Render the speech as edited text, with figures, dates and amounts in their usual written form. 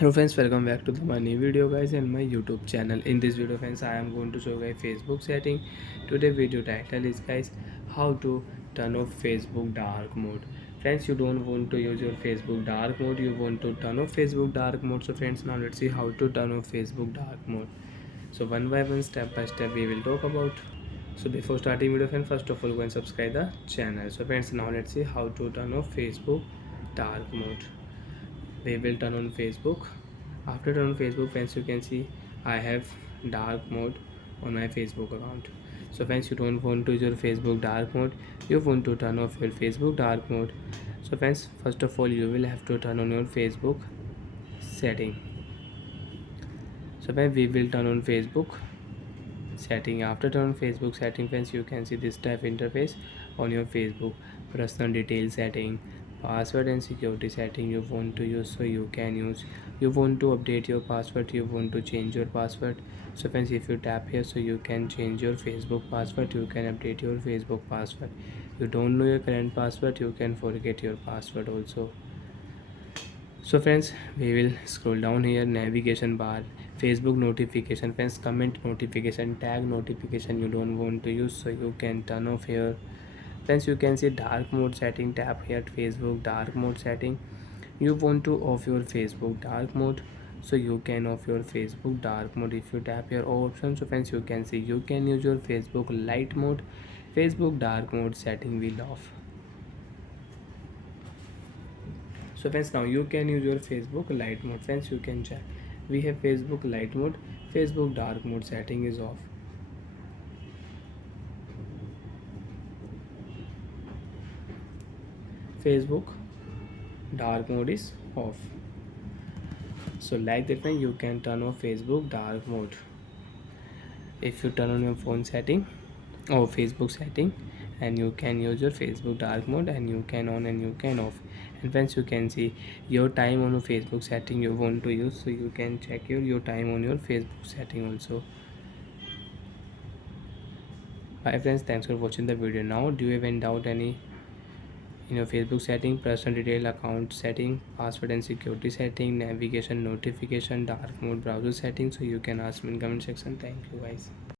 Hello friends, welcome back to my new video guys and my YouTube channel. In this video friends, I am going to show guys Facebook setting. Today video title is guys how to turn off Facebook dark mode. Friends, you don't want to use your Facebook dark mode, you want to turn off Facebook dark mode. So friends, now let's see how to turn off Facebook dark mode. So one by one, step by step we will talk about. So before starting video friends, first of all go and subscribe the channel. So friends, now let's see how to turn off Facebook dark mode. We will turn on Facebook. After turn on Facebook friends, you can see I have dark mode on my Facebook account. So friends, you don't want to use your Facebook dark mode, you want to turn off your Facebook dark mode. So friends, first of all you will have to turn on your Facebook setting. So when we will turn on Facebook setting, after turn on Facebook setting friends, you can see this type interface on your Facebook. Personal detail setting, password and security setting you want to use, so you can use. You want to update your password, you want to change your password. So friends, if you tap here, so you can change your Facebook password, you can update your Facebook password. You don't know your current password, you can forget your password also. So friends, we will scroll down here, navigation bar, Facebook notification friends, comment notification, tag notification you don't want to use, so you can turn off here. Friends, you can see dark mode setting, tap here Facebook dark mode setting. You want to off your Facebook dark mode, so you can off your Facebook dark mode if you tap here all options. So friends, you can see you can use your Facebook light mode, Facebook dark mode setting will off. So friends, now you can use your Facebook light mode. Friends, you can check, we have Facebook light mode, Facebook dark mode setting is off. Facebook dark mode is off. So like that way you can turn off Facebook dark mode. If you turn on your phone setting or Facebook setting, and you can use your Facebook dark mode, and you can on and you can off. And friends, you can see your time on your Facebook setting you want to use, so you can check your time on your Facebook setting also. Bye friends, thanks for watching the video. Now do you have any doubt any in your Facebook setting, personal detail, account setting, password and security setting, navigation, notification, dark mode, browser setting, so you can ask me in comment section. Thank you guys.